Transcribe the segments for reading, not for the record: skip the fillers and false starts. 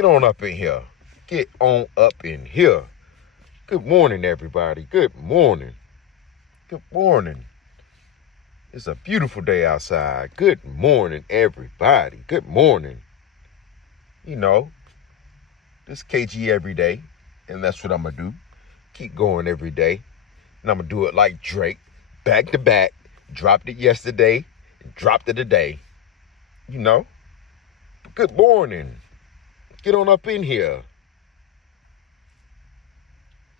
Get on up in here. Get on up in here. Good morning, everybody. Good morning. Good morning. It's a beautiful day outside. Good morning, everybody. Good morning. You know, this KG every day, and that's what I'm going to do. Keep going every day. And I'm going to do it like Drake, back to back. Dropped it yesterday, and dropped it today. You know, good morning. Get on up in here.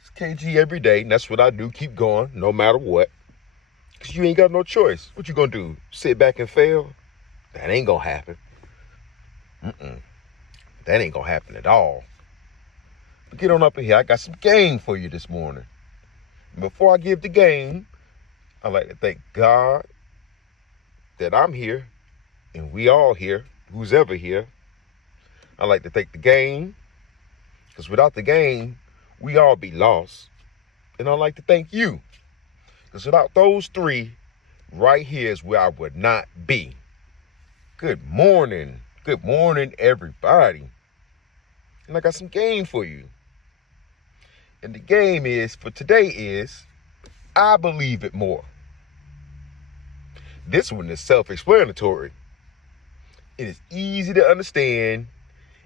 It's KG every day, and that's what I do. Keep going, no matter what. Because you ain't got no choice. What you gonna do? Sit back and fail? That ain't gonna happen. That ain't gonna happen at all. But get on up in here. I got some game for you this morning. And before I give the game, I'd like to thank God that I'm here, and we all here, who's ever here. I'd like to thank the game, because without the game, we all be lost. And I'd like to thank you, because without those three, right here is where I would not be. Good morning. Good morning, everybody. And I got some game for you. And the game is, for today is, I believe it more. This one is self-explanatory. It is easy to understand,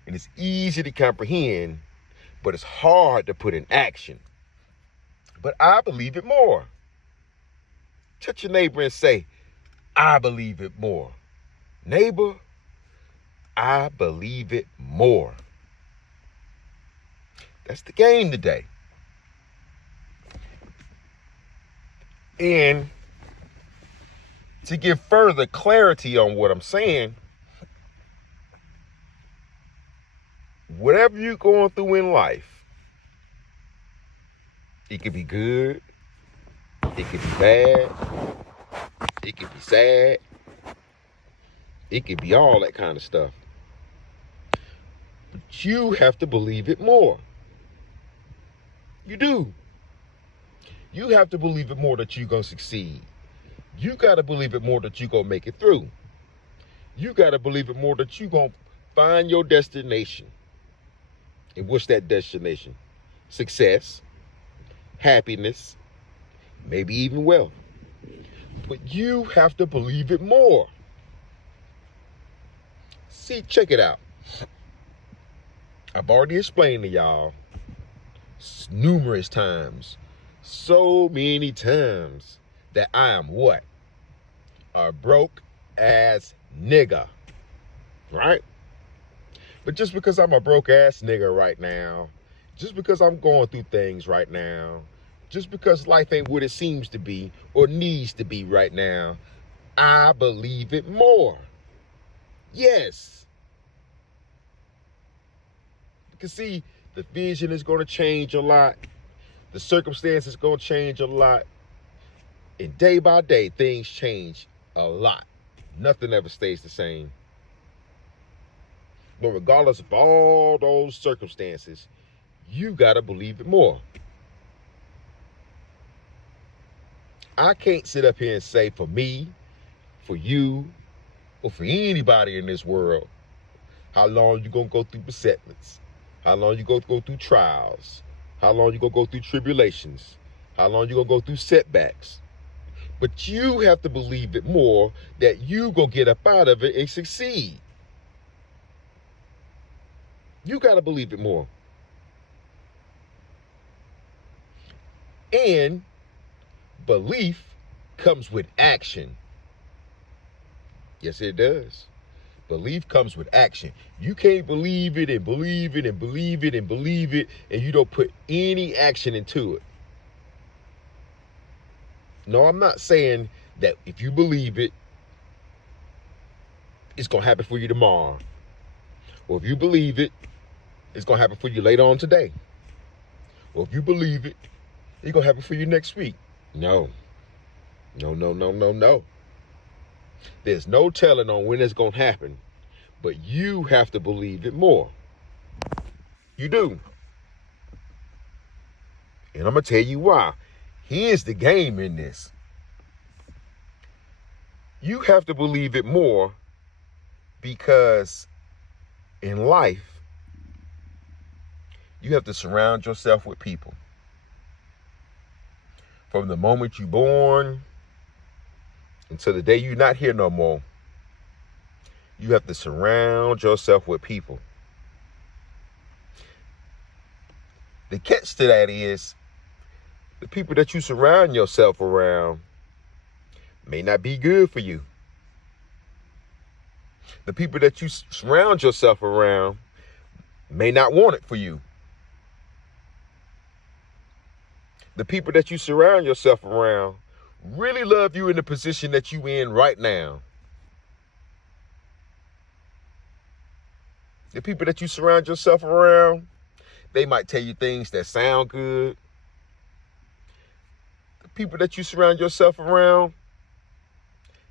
and it's easy to comprehend, but it's hard to put in action. But I believe it more. Touch your neighbor and say, I believe it more. Neighbor, I believe it more. That's the game today. And to give further clarity on what I'm saying, whatever you're going through in life, it could be good, it could be bad, it could be sad, it could be all that kind of stuff. But you have to believe it more. You do. You have to believe it more that you're going to succeed. You got to believe it more that you're going to make it through. You got to believe it more that you're going to find your destination. And what's that destination? Success, happiness, maybe even wealth. But you have to believe it more. See, check it out. I've already explained to y'all numerous times, so many times, that I am what? A broke ass nigga, right? But just because I'm a broke ass nigga right now, just because I'm going through things right now, just because life ain't what it seems to be or needs to be right now, I believe it more. Yes. Because see, the vision is going to change a lot. The circumstances going to change a lot. And day by day, things change a lot. Nothing ever stays the same. But regardless of all those circumstances, you got to believe it more. I can't sit up here and say for me, for you, or for anybody in this world, how long you going to go through besetments, how long you going to go through trials, how long you going to go through tribulations, how long you going to go through setbacks. But you have to believe it more that you going to get up out of it and succeed. You got to believe it more. And belief comes with action. Yes, it does. Belief comes with action. You can't believe it and believe it and believe it and believe it, and you don't put any action into it. No, I'm not saying that if you believe it, it's going to happen for you tomorrow. Or if you believe it, it's going to happen for you later on today. Or if you believe it, it's going to happen for you next week. No. No. There's no telling on when it's going to happen, but you have to believe it more. You do. And I'm going to tell you why. Here's the game in this. You have to believe it more because in life, You have to surround yourself with people. From the moment you're born until the day you're not here no more, you have to surround yourself with people. The catch to that is the people that you surround yourself around may not be good for you. The people that you surround yourself around may not want it for you. The people that you surround yourself around really love you in the position that you in right now. The people that you surround yourself around, they might tell you things that sound good. The people that you surround yourself around,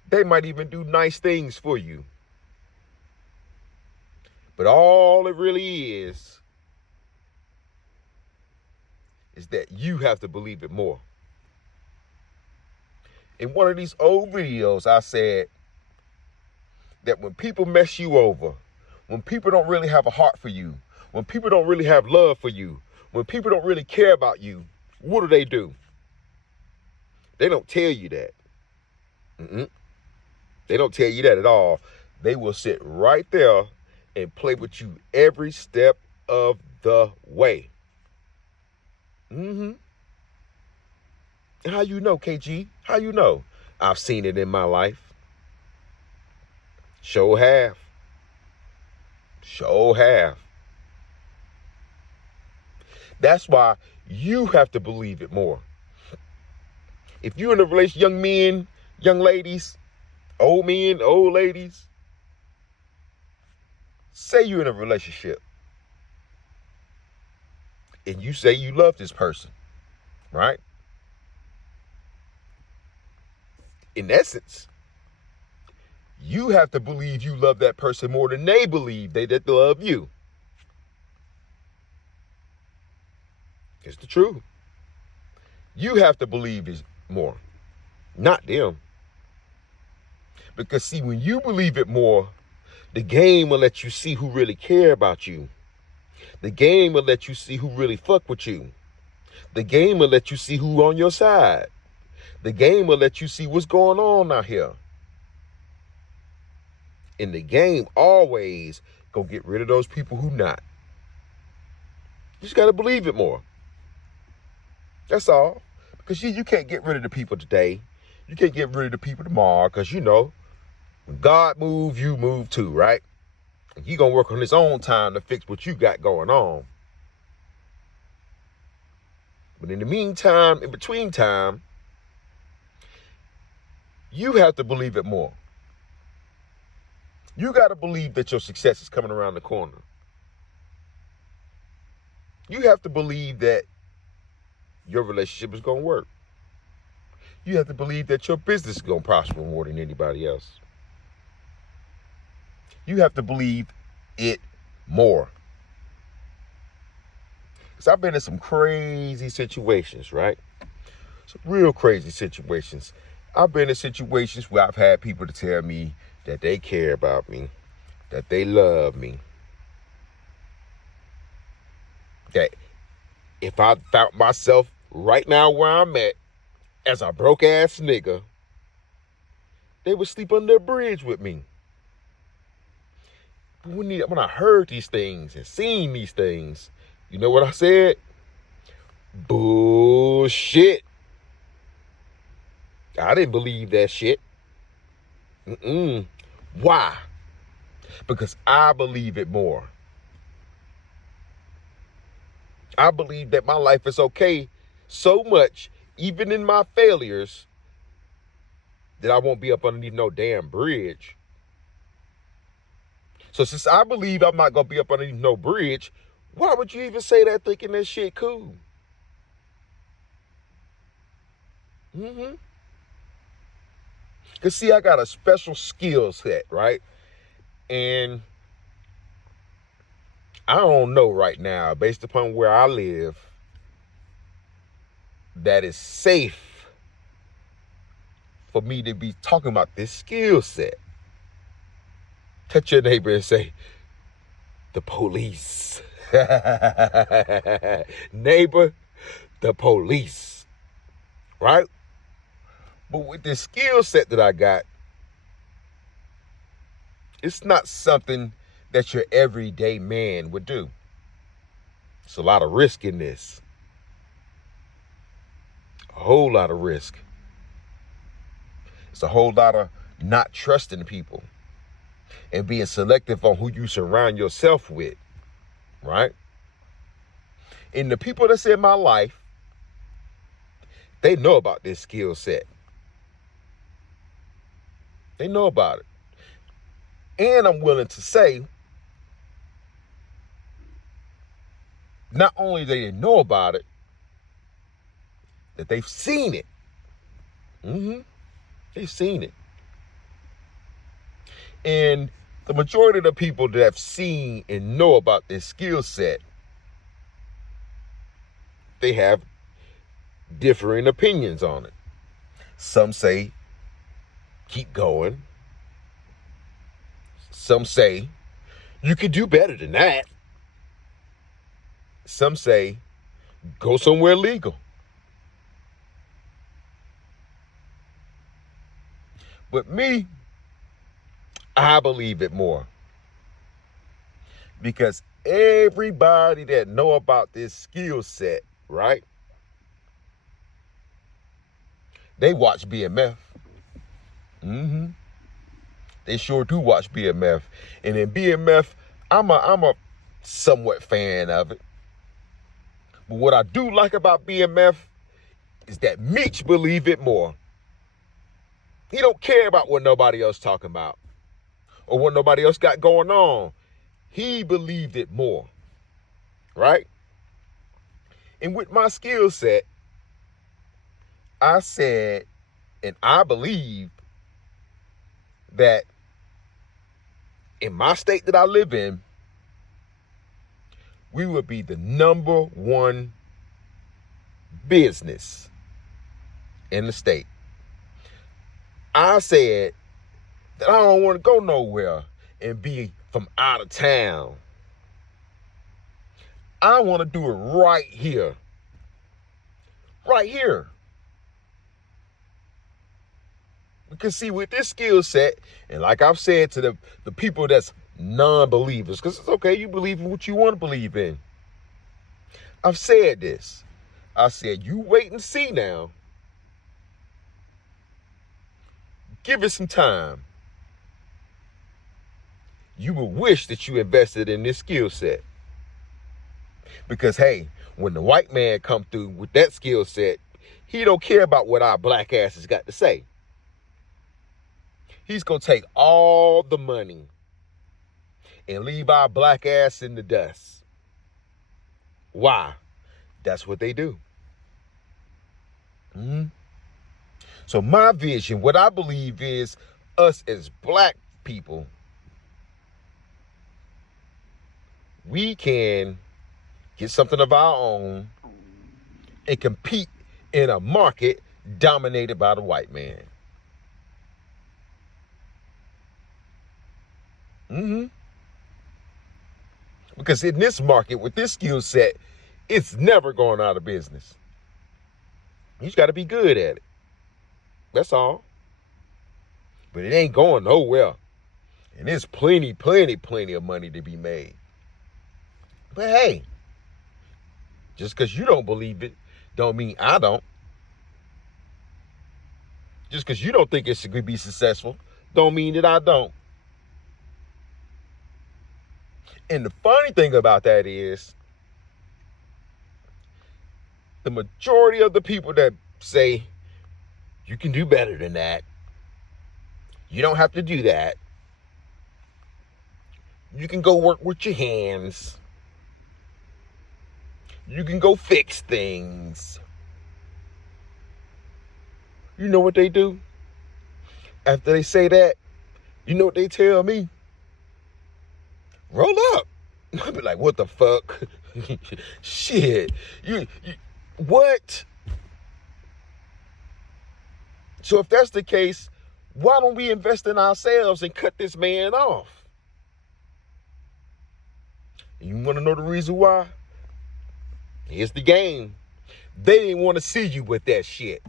they might even do nice things for you. But all it really is that you have to believe it more. In one of these old videos, I said that when people mess you over, when people don't really have a heart for you, when people don't really have love for you, when people don't really care about you, what do? They don't tell you that. They don't tell you that at all. They will sit right there and play with you every step of the way. How you know, KG? How you know? I've seen it in my life. Sure have. That's why you have to believe it more. If you're in a relationship, young men, young ladies, old men, old ladies, say you're in a relationship and you say you love this person, right? In essence, you have to believe you love that person more than they believe they love you. It's the truth. You have to believe it more, not them. Because see, when you believe it more, the game will let you see who really care about you. The game will let you see who really fuck with you. The game will let you see who on your side. The game will let you see what's going on out here. And the game always go get rid of those people who not. You just got to believe it more. That's all. Because you can't get rid of the people today. You can't get rid of the people tomorrow. Because you know, when God moves, you move too, right? And He gonna work on His own time to fix what you got going on. But in the meantime, in between time, you have to believe it more. You got to believe that your success is coming around the corner. You have to believe that your relationship is going to work. You have to believe that your business is going to prosper more than anybody else. You have to believe it more. Because I've been in some crazy situations, right? Some real crazy situations. I've been in situations where I've had people to tell me that they care about me, that they love me, that if I found myself right now where I'm at as a broke ass nigga, they would sleep under a bridge with me. But when I heard these things and seen these things, you know what I said? Bullshit. I didn't believe that shit. Why? Because I believe it more. I believe that my life is okay so much, even in my failures, that I won't be up underneath no damn bridge. So since I believe I'm not going to be up underneath no bridge, why would you even say that thinking that shit cool? Because see, I got a special skill set, right? And I don't know right now, based upon where I live, that is safe for me to be talking about this skill set. Touch your neighbor and say, the police. Neighbor, the police, right? But with the skill set that I got, it's not something that your everyday man would do. It's a lot of risk in this. A whole lot of risk. It's a whole lot of not trusting people and being selective on who you surround yourself with, right? And the people that's in my life, they know about this skill set. They know about it. And I'm willing to say, not only do they know about it, that they've seen it. They've seen it. And the majority of the people that have seen and know about this skill set, they have differing opinions on it. Some say, keep going. Some say, you can do better than that. Some say, go somewhere legal. But me, I believe it more. Because everybody that know about this skill set, right? They watch BMF. They sure do watch BMF. And in BMF, I'm a somewhat fan of it. But what I do like about BMF is that Meech believe it more. He don't care about what nobody else talking about or what nobody else got going on. He believed it more, right? And with my skill set, I said, and I believe that in my state that I live in, we would be the #1 business in the state. I said that I don't want to go nowhere and be from out of town. I want to do it right here. Right here. Because see, with this skill set, and like I've said to the people that's non-believers, because it's okay, you believe in what you want to believe in. I've said this. I said, you wait and see now. Give it some time. You will wish that you invested in this skill set. Because, hey, when the white man come through with that skill set, he don't care about what our black asses got to say. He's going to take all the money and leave our black ass in the dust. Why? That's what they do. So my vision, what I believe is us as black people, we can get something of our own and compete in a market dominated by the white man. Because in this market, with this skill set, it's never going out of business. You just got to be good at it. That's all. But it ain't going nowhere. And there's plenty of money to be made. But hey, just because you don't believe it, don't mean I don't. Just because you don't think it should be successful, don't mean that I don't. And the funny thing about that is, the majority of the people that say, you can do better than that, you don't have to do that, you can go work with your hands, you can go fix things. You know what they do? After they say that, you know what they tell me? Roll up. I'll be like, what the fuck? Shit. You what? So if that's the case, why don't we invest in ourselves and cut this man off? And you want to know the reason why? Here's the game. They didn't want to see you with that shit.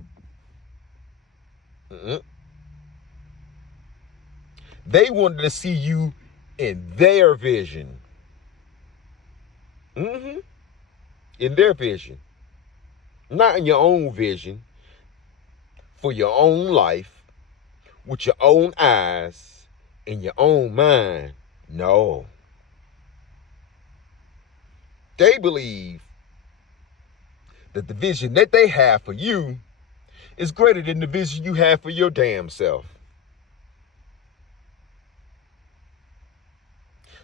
They wanted to see you in their vision. In their vision. Not in your own vision. For your own life. With your own eyes. In your own mind. No. They believe that the vision that they have for you is greater than the vision you have for your damn self.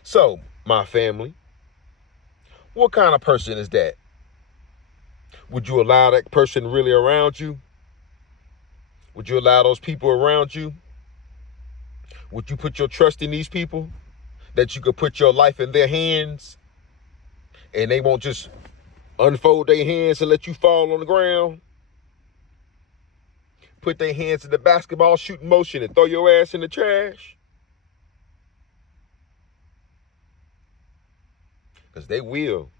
So, my family, what kind of person is that? Would you allow that person really around you? Would you allow those people around you? Would you put your trust in these people? That you could put your life in their hands and they won't just unfold their hands and let you fall on the ground? Put their hands in the basketball shooting motion and throw your ass in the trash? Because they will.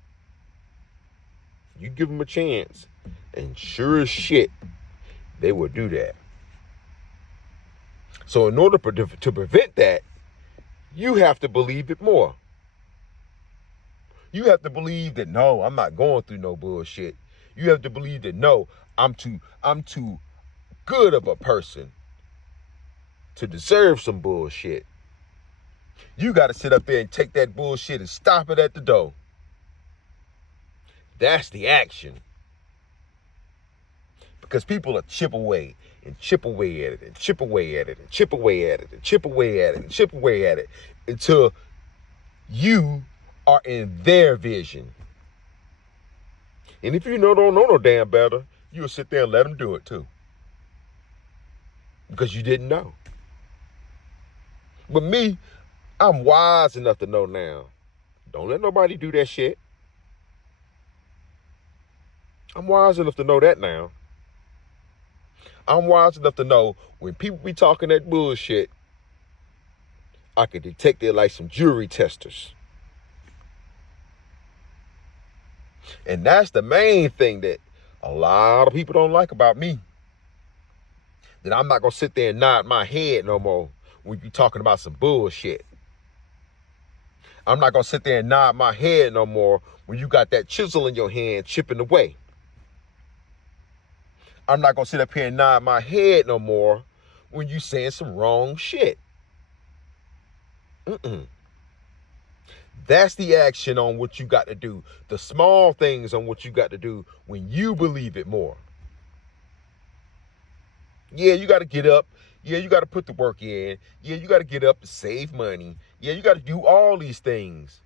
You give them a chance, and sure as shit, they will do that. So in order to prevent that, you have to believe it more. You have to believe that, no, I'm not going through no bullshit. You have to believe that, no, I'm too good of a person to deserve some bullshit. You got to sit up there and take that bullshit and stop it at the door. That's the action. Because people are chip away and chip away at it and chip away at it and chip away at it and chip away at it and chip away at it until you are in their vision. And if you don't know no damn better, you'll sit there and let them do it too. Because you didn't know. But me, I'm wise enough to know now. Don't let nobody do that shit. I'm wise enough to know that now. I'm wise enough to know when people be talking that bullshit, I can detect it like some jury testers. And that's the main thing that a lot of people don't like about me. That I'm not going to sit there and nod my head no more when you talking about some bullshit. I'm not going to sit there and nod my head no more when you got that chisel in your hand chipping away. I'm not going to sit up here and nod my head no more when you saying some wrong shit. That's the action on what you got to do. The small things on what you got to do when you believe it more. Yeah, you got to get up. Yeah, you got to put the work in. Yeah, you got to get up to save money. Yeah, you got to do all these things.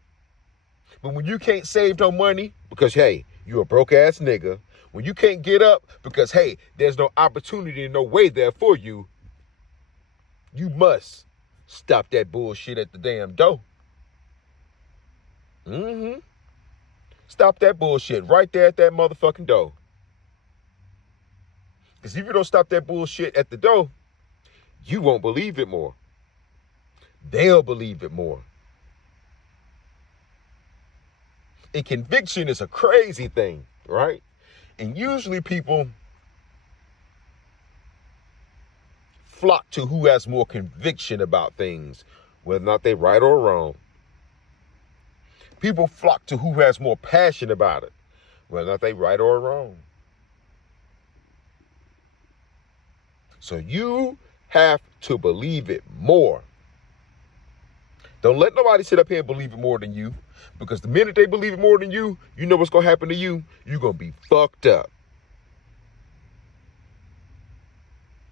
But when you can't save no money because, hey, you a broke ass nigga. When you can't get up because, hey, there's no opportunity and no way there for you, you must stop that bullshit at the damn door. Stop that bullshit right there at that motherfucking door. Because if you don't stop that bullshit at the door, you won't believe it more. They'll believe it more. And conviction is a crazy thing, right? And usually people flock to who has more conviction about things, whether or not they're right or wrong. People flock to who has more passion about it, whether or not they're right or wrong. So you have to believe it more. Don't let nobody sit up here and believe it more than you. Because the minute they believe it more than you, you know what's going to happen to you. You're going to be fucked up.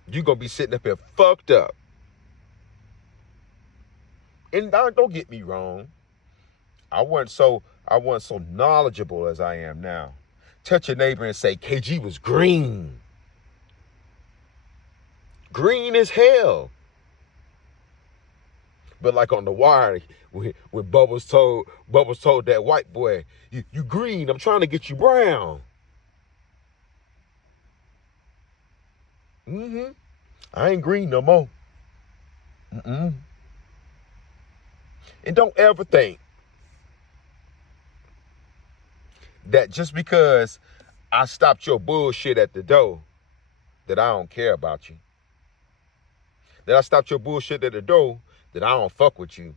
You're going to be sitting up here fucked up. And don't get me wrong. I wasn't so knowledgeable as I am now. Touch your neighbor and say, KG was green. Green as hell. But like on The Wire, when Bubbles told that white boy, you green, I'm trying to get you brown. I ain't green no more. And don't ever think that just because I stopped your bullshit at the door, that I don't care about you. That I stopped your bullshit at the door, that I don't fuck with you.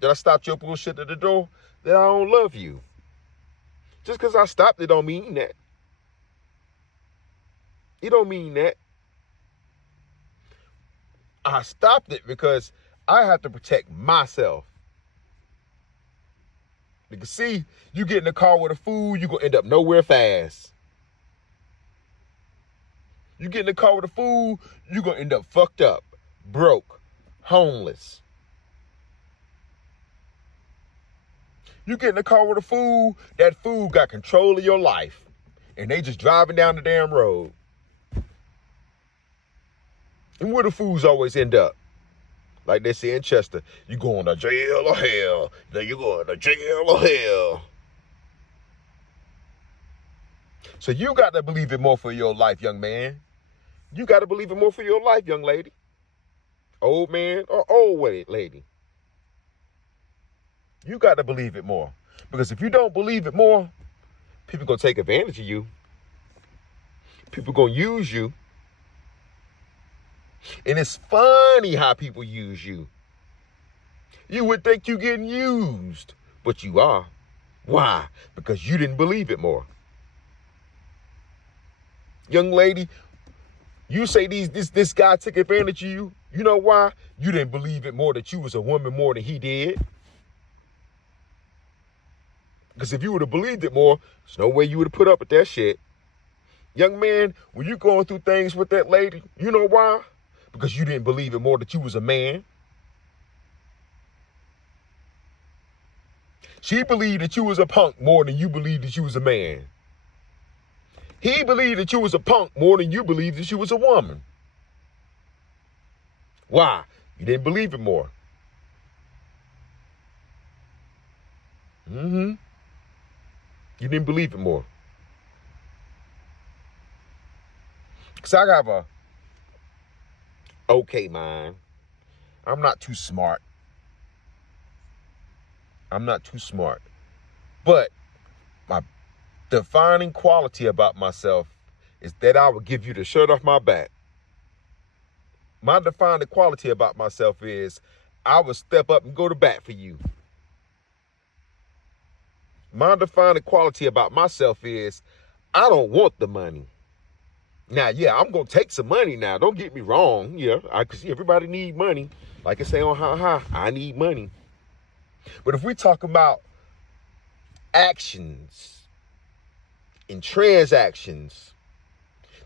That I stopped your bullshit at the door, that I don't love you. Just because I stopped it don't mean that. It don't mean that. I stopped it because I have to protect myself. Because see, you get in the car with a fool, you're going to end up nowhere fast. You get in the car with a fool, you're going to end up fucked up, broke, homeless. You get in the car with a fool, that fool got control of your life. And they just driving down the damn road. And where the fools always end up? Like they say in Chester, you going to jail or hell. Then you going to jail or hell. So you got to believe it more for your life, young man. You got to believe it more for your life, young lady. Old man or old lady. You got to believe it more. Because if you don't believe it more, people going to take advantage of you. People going to use you. And it's funny how people use you. You would think you're getting used, but you are. Why? Because you didn't believe it more. Young lady, you say this guy took advantage of you. You know why? You didn't believe it more that you was a woman more than he did. Because if you would have believed it more, there's no way you would have put up with that shit. Young man, when you going through things with that lady, you know why? Because you didn't believe it more that you was a man. She believed that you was a punk more than you believed that you was a man. He believed that you was a punk more than you believed that you was a woman. Why? You didn't believe it more. You didn't believe it more. Because I have a okay mind. I'm not too smart. But my defining quality about myself is that I will give you the shirt off my back. My defining quality about myself is I will step up and go to bat for you. My defining quality about myself is I don't want the money. Now, yeah, I'm going to take some money now. Don't get me wrong. Yeah, because everybody need money. Like I say on Ha, I need money. But if we talk about actions and transactions,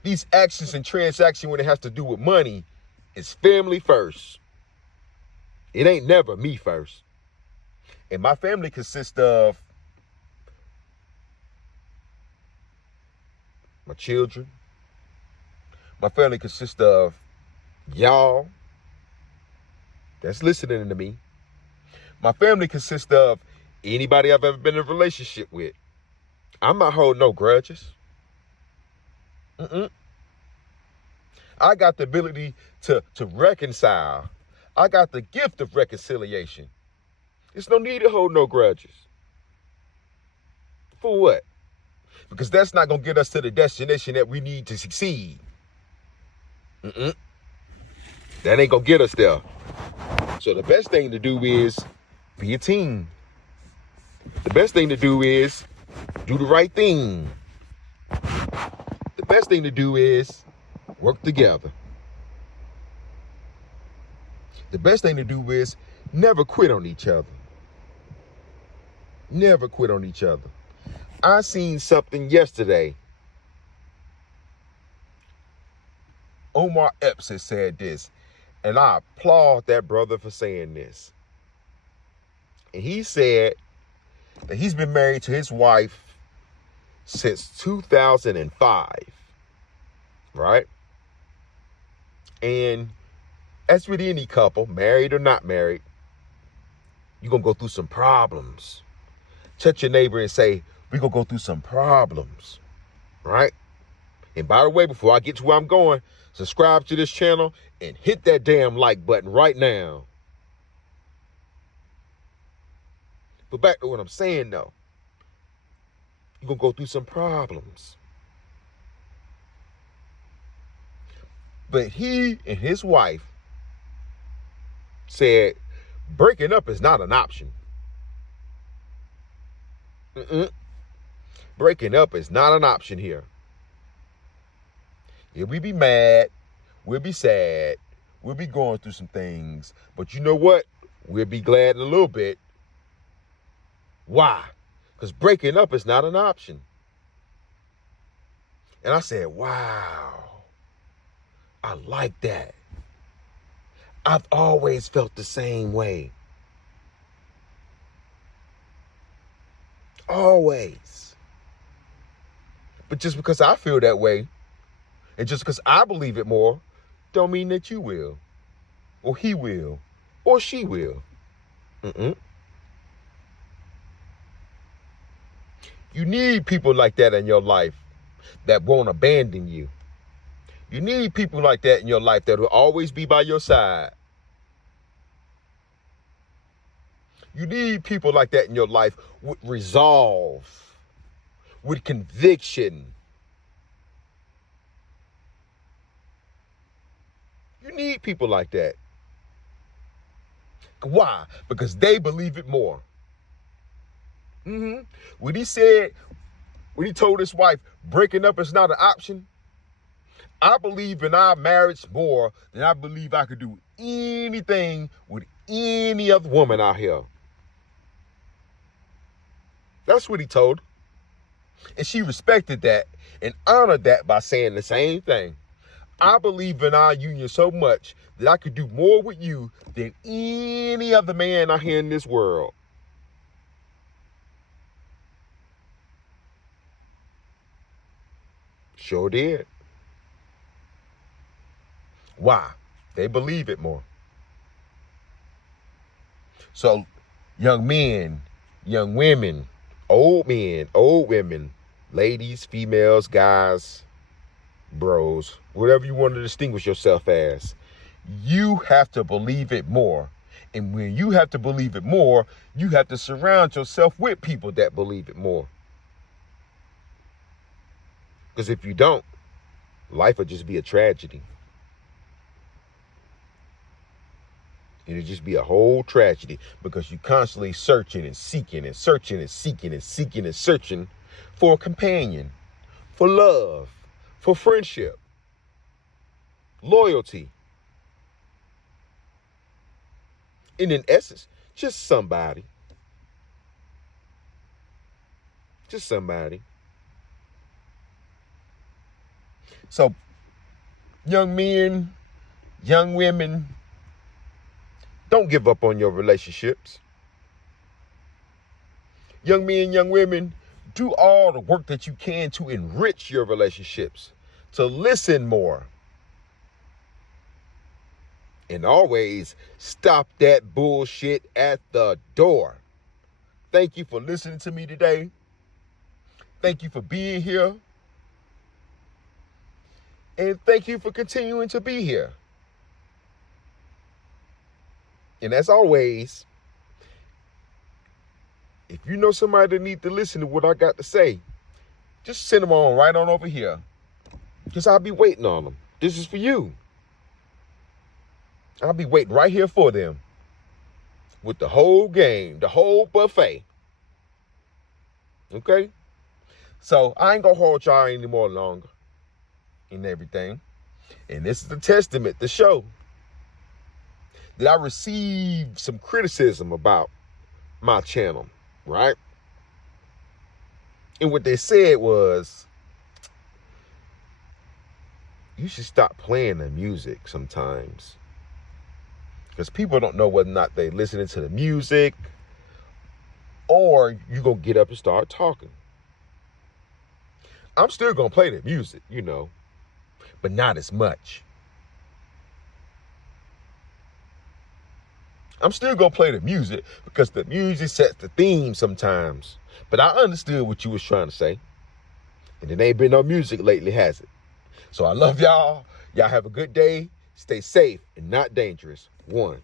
these actions and transactions when it has to do with money is family first. It ain't never me first. And my family consists of my children. My family consists of y'all that's listening to me. My family consists of anybody I've ever been in a relationship with. I'm not holding no grudges. I got the ability to reconcile. I got the gift of reconciliation. There's no need to hold no grudges. For what? Because that's not going to get us to the destination that we need to succeed. That ain't going to get us there. So the best thing to do is be a team. The best thing to do is do the right thing. The best thing to do is work together. The best thing to do is never quit on each other. Never quit on each other. I seen something yesterday. Omar Epps has said this, and I applaud that brother for saying this. And he said that he's been married to his wife since 2005, right? And as with any couple, married or not married, you're going to go through some problems. Touch your neighbor and say, we're going to go through some problems, right? And by the way, before I get to where I'm going, subscribe to this channel and hit that damn like button right now. But back to what I'm saying though. You're going to go through some problems. But he and his wife said breaking up is not an option. Breaking up is not an option here. Yeah, we be mad, we'll be sad, we'll be going through some things, but you know what? We'll be glad in a little bit. Why? Because breaking up is not an option. And I said, wow, I like that. I've always felt the same way. Always. But just because I feel that way, and just because I believe it more, don't mean that you will, or he will, or she will. You need people like that in your life that won't abandon you. You need people like that in your life that will always be by your side. You need people like that in your life with resolve, with conviction. You need people like that. Why? Because they believe it more. When he told his wife, breaking up is not an option, I believe in our marriage more than I believe I could do anything with any other woman out here. That's what he told her. And she respected that and honored that by saying the same thing. I believe in our union so much that I could do more with you than any other man out here in this world. Sure did. Why? They believe it more. So, young men, young women, old men, old women, ladies, females, guys, bros, whatever you want to distinguish yourself as, you have to believe it more. And when you have to believe it more, you have to surround yourself with people that believe it more. Because if you don't, life will just be a tragedy. It'll just be a whole tragedy because you're constantly searching and seeking and searching and seeking and seeking and searching for a companion, for love, for friendship, loyalty. And in essence, just somebody. Just somebody. So, young men, young women, don't give up on your relationships. Young men, young women, do all the work that you can to enrich your relationships, to listen more. And always stop that bullshit at the door. Thank you for listening to me today. Thank you for being here. And thank you for continuing to be here. And as always, if you know somebody that needs to listen to what I got to say, just send them on right on over here. Because I'll be waiting on them. This is for you. I'll be waiting right here for them. With the whole game, the whole buffet. Okay? So I ain't gonna hold y'all any more longer. And everything. And this is the testament to show that I received some criticism about my channel, right? And what they said was, you should stop playing the music sometimes. Because people don't know whether or not they're listening to the music or you're going to get up and start talking. I'm still going to play the music, you know, but not as much. I'm still going to play the music because the music sets the theme sometimes. But I understood what you was trying to say. And it ain't been no music lately, has it? So I love y'all. Y'all have a good day. Stay safe and not dangerous. 1.